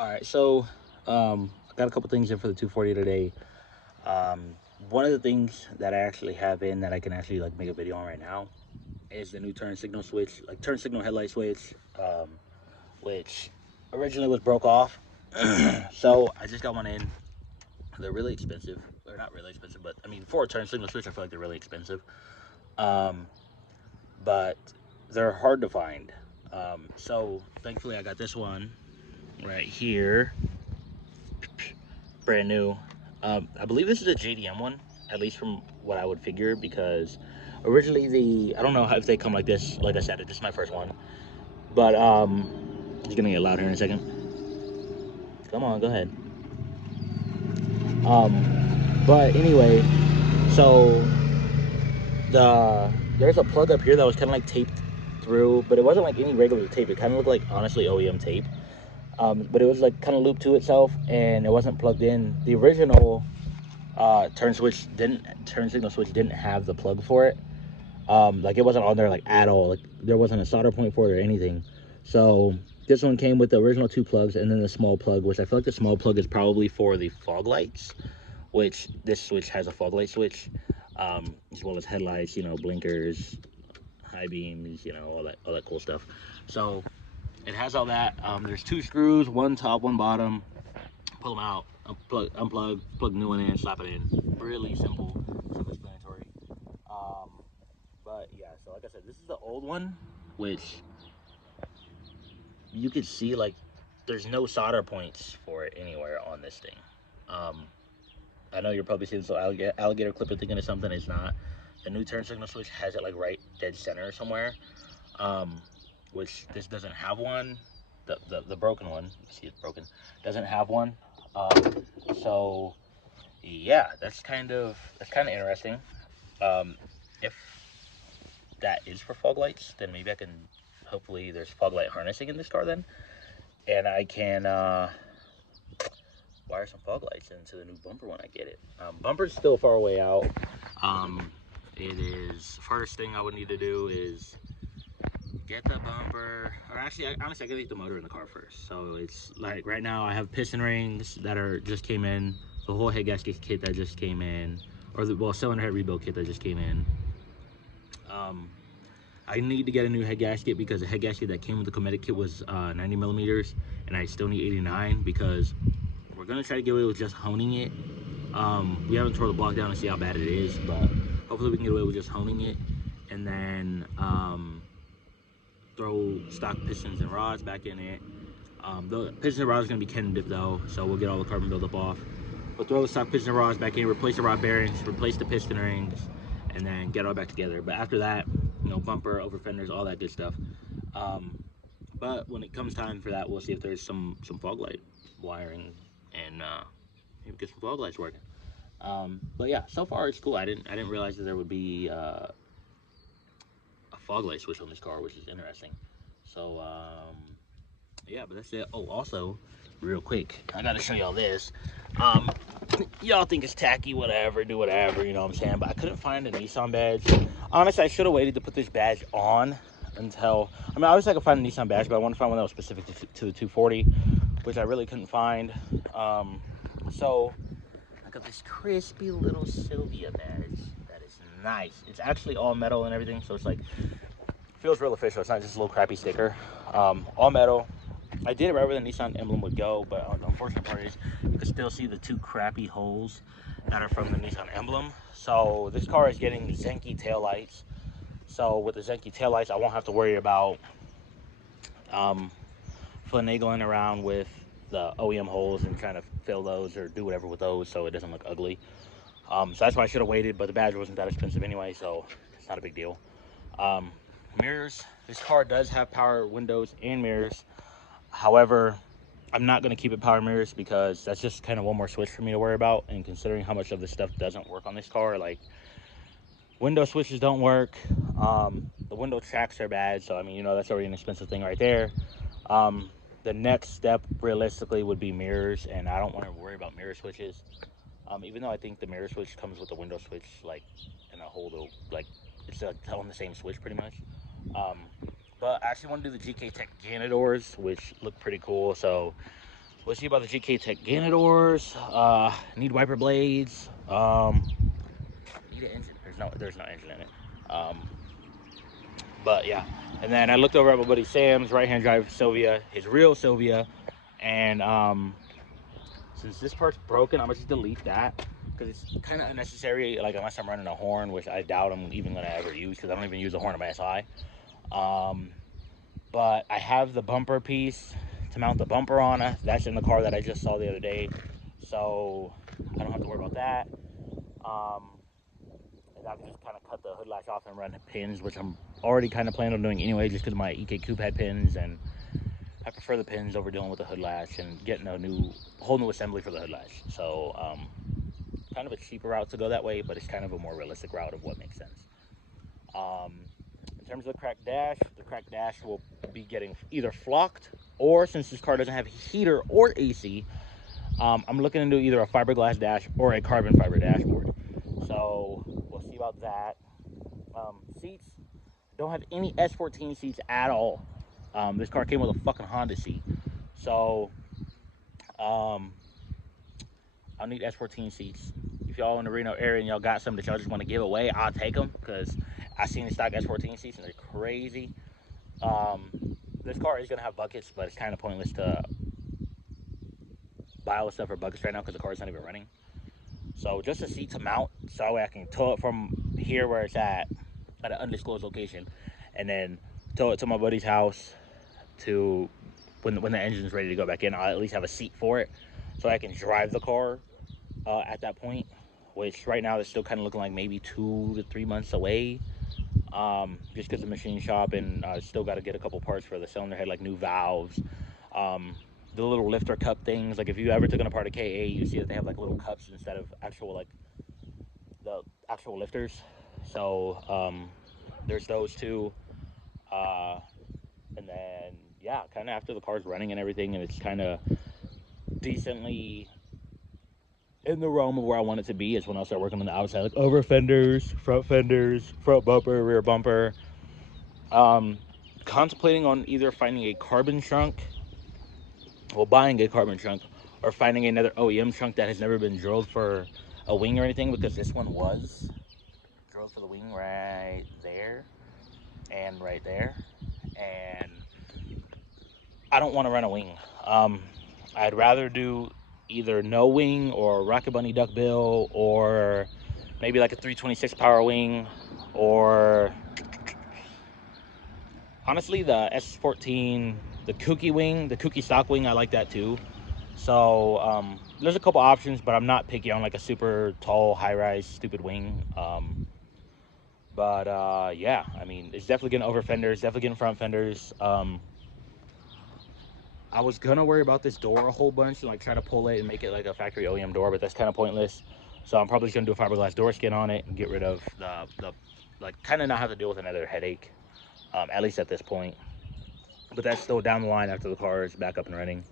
All right, so I got a couple things in for the 240 today. Um, One of the things that I actually have in that I can actually like make a video on right now is the new turn signal switch, like turn signal headlight switch, which originally was broke off. So I just got one in. They're really expensive, or not really expensive, but I mean for a turn signal switch, I feel like they're really expensive. Um, but they're hard to find. So thankfully I got this one right here, brand new. I believe this is a JDM one, at least from what I would figure, because originally I don't know if they come like this. Like I said, this is my first one, but it's gonna get loud here in a second. Come on, go ahead. But anyway, so there's a plug up here that was kind of like taped through, but it wasn't like any regular tape. It kind of looked like honestly OEM tape. But it was like kind of looped to itself, and it wasn't plugged in. The original turn signal switch didn't have the plug for it. Like it wasn't on there like at all. Like there wasn't a solder point for it or anything. So this one came with the original two plugs and then the small plug, which I feel like the small plug is probably for the fog lights, which this switch has a fog light switch, as well as headlights, blinkers, high beams, all that cool stuff. So it has all that. There's two screws, one top, one bottom. Pull them out, unplug, plug the new one in, slap it in. Really simple, self-explanatory. Um, but yeah, so like I said, this is the old one, which you could see like there's no solder points for it anywhere on this thing. Um, I know you're probably seeing this alligator clip and thinking it's something. It's not. The new turn signal switch has it like right dead center somewhere, um, which this doesn't have one. The broken one, you see it's broken, doesn't have one. So yeah, that's kind of interesting. If that is for fog lights, then maybe I can. Hopefully, there's fog light harnessing in this car then, and I can wire some fog lights into the new bumper when I get it. Bumper's still far away out. Um, it is the first thing I would need to do is get the bumper, or actually, honestly, I gotta get the motor in the car first. So it's like right now I have piston rings that are just came in, the whole head gasket kit that just came in, or the cylinder head rebuild kit that just came in. Um, I need to get a new head gasket because the head gasket that came with the Cometic kit was 90 millimeters, and I still need 89 because we're gonna try to get away with just honing it. We haven't tore the block down to see how bad it is, but hopefully we can get away with just honing it, and then throw stock pistons and rods back in it. The piston and rods are gonna be Ken dip though, so we'll get all the carbon buildup off. We'll throw the stock piston and rods back in, replace the rod bearings, replace the piston rings, and then get all back together. But after that, bumper, over fenders, all that good stuff. Um, but when it comes time for that, we'll see if there's some fog light wiring and maybe get some fog lights working. But yeah, so far it's cool. I didn't realize that there would be a fog light switch on this car, which is interesting. So yeah, but that's it. Oh, also, real quick, I gotta show y'all this. Um, y'all think it's tacky, whatever, do whatever, you know what I'm saying? But I couldn't find a Nissan badge. Honestly, I should have waited to put this badge on until, obviously I could find a Nissan badge, but I wanted to find one that was specific to the 240, which I really couldn't find. So I got this crispy little Sylvia badge that is nice. It's actually all metal and everything, so it's like, feels real official. It's not just a little crappy sticker. All metal. I did it right where the Nissan emblem would go, but the unfortunate part is you can still see the two crappy holes that are from the Nissan emblem. So this car is getting Zenki taillights. So with the Zenki taillights, I won't have to worry about um, finagling around with the OEM holes and trying to fill those or do whatever with those so it doesn't look ugly. So that's why I should have waited, but the badge wasn't that expensive anyway, so it's not a big deal. Um, Mirrors. This car does have power windows and mirrors. However, I'm not going to keep it power mirrors because that's just kind of one more switch for me to worry about. And considering how much of this stuff doesn't work on this car, like window switches don't work. The window tracks are bad. So, that's already an expensive thing right there. The next step realistically would be mirrors. And I don't want to worry about mirror switches. Even though I think the mirror switch comes with the window switch, like in a whole, like it's on the same switch pretty much. Um, but I actually want to do the GK Tech Ganadors, which look pretty cool. So we'll see about the GK Tech Ganadors. Need wiper blades. Need an engine. There's no engine in it. But yeah, and then I looked over at my buddy Sam's right-hand drive Sylvia, his real Sylvia, and since this part's broken, I'm gonna just delete that because it's kind of unnecessary. Like unless I'm running a horn, which I doubt I'm even gonna ever use because I don't even use a horn on my SI. But I have the bumper piece to mount the bumper on. That's in the car that I just saw the other day, so I don't have to worry about that. And I can just kind of cut the hood latch off and run pins, which I'm already kind of planning on doing anyway, just because my EK Coupe had pins, and I prefer the pins over dealing with the hood latch and getting a whole new assembly for the hood latch. So kind of a cheaper route to go that way, but it's kind of a more realistic route of what makes sense. In terms of the cracked dash will be getting either flocked, or since this car doesn't have heater or AC, I'm looking into either a fiberglass dash or a carbon fiber dashboard. So we'll see about that. Seats, don't have any S14 seats at all. This car came with a fucking Honda seat. So I'll need S14 seats. If y'all in the Reno area and y'all got some that y'all just want to give away, I'll take them because I seen the stock S14 seats and they're crazy. This car is gonna have buckets, but it's kind of pointless to buy all the stuff for buckets right now because the car is not even running. So just a seat to mount, so that way I can tow it from here where it's at an undisclosed location, and then tow it to my buddy's house to when the engine's ready to go back in. I'll at least have a seat for it, so I can drive the car at that point. Which right now is still kind of looking like maybe 2 to 3 months away. Just because the machine shop and still got to get a couple parts for the cylinder head, like new valves, the little lifter cup things. Like if you ever took apart a KA, you see that they have like little cups instead of actual like the actual lifters. So there's those two, and then yeah, kind of after the car's running and everything, and it's kind of decently in the realm of where I want it to be, is when I'll start working on the outside, like over fenders, front bumper, rear bumper. Contemplating on either finding a carbon trunk, well, buying a carbon trunk, or finding another OEM trunk that has never been drilled for a wing or anything, because this one was drilled for the wing right there and right there, and I don't want to run a wing. I'd rather do either no wing or Rocket Bunny duckbill, or maybe like a 326 power wing, or honestly the S14, the Kooky wing, the Kooky stock wing. I like that too. So there's a couple options, but I'm not picky on like a super tall, high-rise, stupid wing. But yeah, I mean, it's definitely getting over fenders, definitely getting front fenders. I was gonna worry about this door a whole bunch and like try to pull it and make it like a factory OEM door, but that's kind of pointless. So I'm probably just gonna do a fiberglass door skin on it and get rid of the like, kind of not have to deal with another headache, at least at this point. But that's still down the line after the car is back up and running.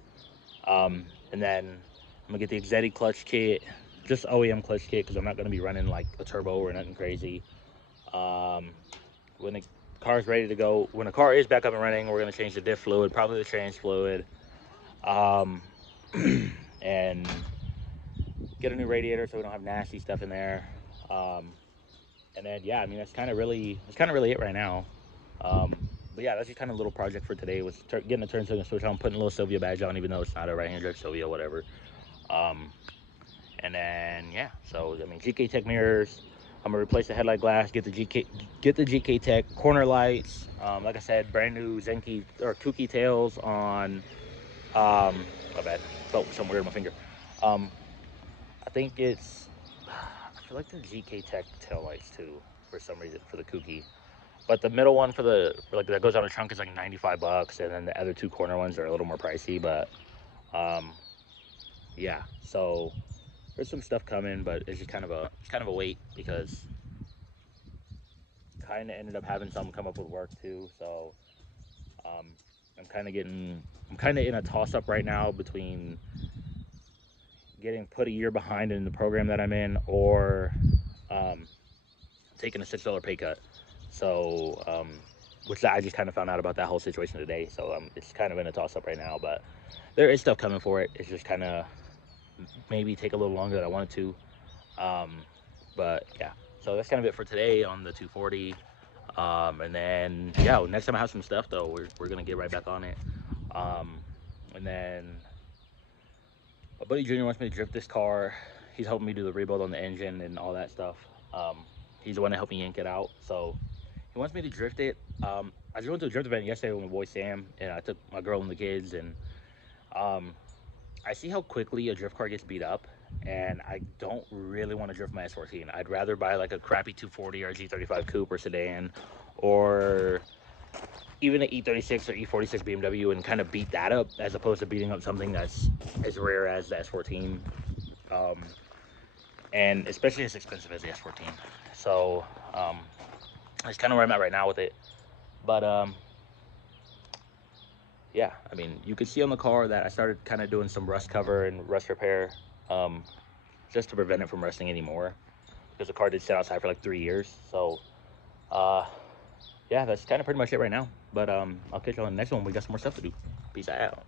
And then I'm gonna get the Exetti clutch kit, just OEM clutch kit, because I'm not gonna be running like a turbo or nothing crazy. When the car is ready to go, when the car is back up and running, we're gonna change the diff fluid, probably the trans fluid, and get a new radiator so we don't have nasty stuff in there. And then yeah, I mean that's kind of really it right now. But yeah, that's just kind of a little project for today, was getting a turn signal switch on, putting a little Sylvia badge on, even though it's not a right-hand drive Sylvia, whatever. And then yeah, so I mean GK Tech mirrors. I'm gonna replace the headlight glass, get the GK Tech corner lights. Like I said, brand new Zenki or Kooky tails on. My bad, felt something weird on my finger. I think it's, I feel like the GK Tech tail lights too, for some reason, for the Kooky. But the middle one for the, like, that goes on the trunk is like 95 bucks, and then the other two corner ones are a little more pricey. But yeah, so there's some stuff coming, but it's just kind of a wait, because kind of ended up having some come up with work too. So I'm kind of in a toss up right now between getting put a year behind in the program that I'm in, or taking a $6 pay cut. So which I just kind of found out about that whole situation today. So it's kind of in a toss up right now, but there is stuff coming for it. It's just kind of maybe take a little longer than I wanted to. But yeah, so that's kind of it for today on the 240. And then yeah, next time I have some stuff though, we're gonna get right back on it. And then my buddy Junior wants me to drift this car. He's helping me do the rebuild on the engine and all that stuff. He's the one that helped me yank it out, so he wants me to drift it. I just went to a drift event yesterday with my boy Sam, and I took my girl and the kids, and um, I see how quickly a drift car gets beat up, and I don't really want to drift my S14. I'd rather buy like a crappy 240 or a G35 coupe or sedan, or even an E36 or E46 BMW, and kind of beat that up as opposed to beating up something that's as rare as the S14, and especially as expensive as the S14. So that's kind of where I'm at right now with it. But yeah, I mean, you could see on the car that I started kind of doing some rust cover and rust repair, just to prevent it from rusting anymore, because the car did sit outside for like 3 years. So yeah, that's kind of pretty much it right now. But I'll catch you on the next one. We got some more stuff to do. Peace out.